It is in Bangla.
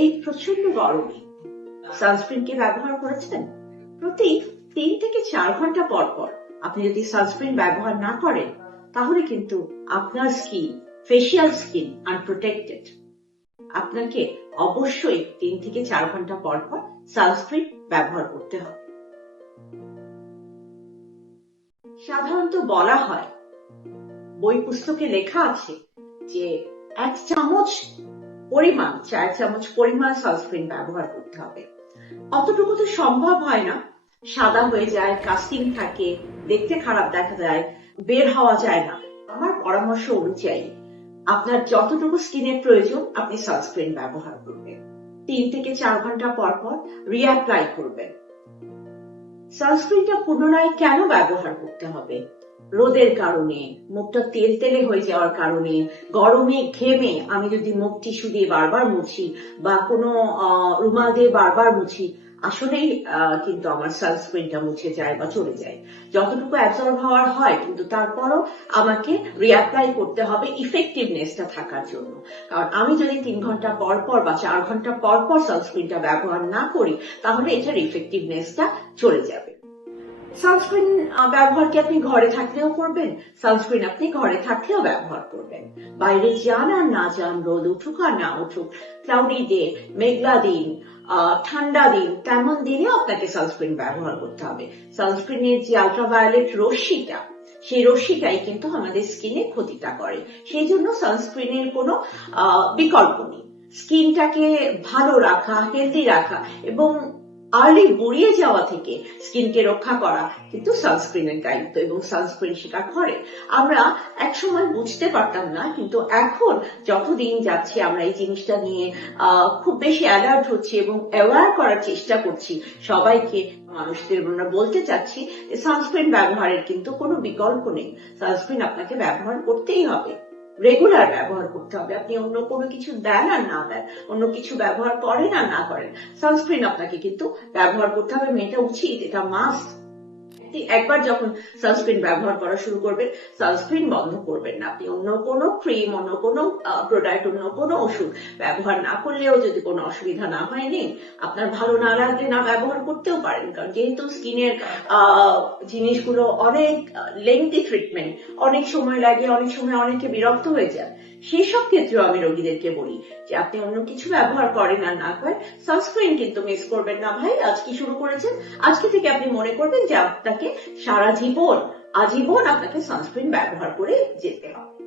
এই প্রচন্ড গরমে সানস্ক্রিন কি ব্যবহার করেছেন? প্রতি 3 থেকে 4 ঘন্টা পর পর আপনি যদি সানস্ক্রিন ব্যবহার না করেন তাহলে কিন্তু আপনার স্কিন, ফেসিয়াল স্কিন আনপ্রোটেক্টেড। আপনাকে অবশ্যই 3 থেকে 4 ঘন্টা পর পর সানস্ক্রিন ব্যবহার করতে হবে। সাধারণত বলা হয়, বই পুস্তকে লেখা আছে যে 1 চামচ পরিমাণ, 4 চামচ পরিমাণ সানস্ক্রিন ব্যবহার করতে হবে। অতটুকু তো সম্ভব হয় না, সাদা হয়ে যায়, কাস্টিং থাকে, দেখতে খারাপ দেখা যায়, বের হওয়া যায় না। আমার পরামর্শ অনুযায়ী আপনার যতটুকু স্কিনের প্রয়োজন আপনি সানস্ক্রিন ব্যবহার করবেন। 3 থেকে 4 ঘন্টা পর পর রিঅ্যাপ্লাই করবেন। সানস্ক্রিনটা পুনরায় কেন ব্যবহার করতে হবে? রোদের কারণে, মুখটা তেলতেলে হয়ে যাওয়ার কারণে, গরমে ঘেমে আমি যদি মুখ টিস্যু দিয়ে বারবার মুছি বা কোনো রুমাল দিয়ে বারবার মুছি, আসলেই কিন্তু আমার সানস্ক্রিনটা মুছে যায় বা চলে যায়। যতটুকু অ্যাবজর্ব হওয়ার হয়, কিন্তু তারপরও আমাকে রিঅ্যাপ্লাই করতে হবে ইফেক্টিভনেসটা থাকার জন্য। কারণ আমি যদি 3 ঘন্টা পর পর বা 4 ঘন্টা পর পর সানস্ক্রিনটা ব্যবহার না করি তাহলে এটার ইফেক্টিভনেসটা চলে যাবে। সানস্ক্রিন ব্যবহার কি আপনি ঘরে থাকলেও করবেন? সানস্ক্রিন আপনি ঘরে থাকলেও ব্যবহার করবেন। বাইরে যান আর না যান, রোদ উঠুক আর না উঠুক, ক্লাউডি ডে, মেঘলা দিন, ঠান্ডা দিন, তেমন দিনেও আপনাকে সানস্ক্রিন ব্যবহার করতে হবে। সানস্ক্রিনের যে আলট্রাভায়োলেট রশ্মিটা, সেই রশ্মিটাই কিন্তু আমাদের স্কিনে ক্ষতিটা করে। সেই জন্য সানস্ক্রিনের কোনো বিকল্প নেই। স্কিনটাকে ভালো রাখা, হেলদি রাখা এবং আর্লি বুড়িয়ে যাওয়া থেকে স্কিনকে রক্ষা করা কিন্তু সানস্ক্রিনের দায়িত্ব এবং সানস্ক্রিন সেটা করে। আমরা একসময় বুঝতে পারতাম না, কিন্তু এখন যত দিন যাচ্ছে আমরা এই জিনিসটা নিয়ে খুব বেশি অ্যালার্ট হচ্ছি এবং অ্যাওয়ার করার চেষ্টা করছি সবাইকে। মানুষদের আমরা বলতে চাচ্ছি যে সানস্ক্রিন ব্যবহারের কিন্তু কোনো বিকল্প নেই। সানস্ক্রিন আপনাকে ব্যবহার করতেই হবে, রেগুলার ব্যবহার করতে হবে। আপনি অন্য কোনো কিছু দেন আর না দেন, অন্য কিছু ব্যবহার করেন আর না করেন, সানস্ক্রিন আপনাকে কিন্তু ব্যবহার করতে হবে। এটা উচিত, এটা মাস্ট। একবার যখন সানস্ক্রিন ব্যবহার করা শুরু করবেন, সানস্ক্রিন বন্ধ করবেন না। আপনি অন্য কোনো ক্রিম, অন্য কোনো প্রোডাক্ট, অন্য কোনো ওষুধ ব্যবহার না করলেও যদি কোনো অসুবিধা না হয়নি, আপনার ভালো না লাগলে না ব্যবহার করতেও পারেন। কারণ যেহেতু স্কিনের জিনিসগুলো অনেক লেন্থি ট্রিটমেন্ট, অনেক সময় লাগে, অনেক সময় অনেকে বিরক্ত হয়ে যায়। সেই সব ক্ষেত্রেও আমি রোগীদেরকে বলি যে আপনি অন্য কিছু ব্যবহার করেন আর না করেন, সানস্ক্রিন কিন্তু মিস করবেন না। ভাই, আজকে শুরু করেছেন, আজকে থেকে আপনি মনে করবেন যে আপনাকে সারা জীবন, আজীবন আপনাকে সানস্ক্রিন ব্যবহার করে যেতে হবে।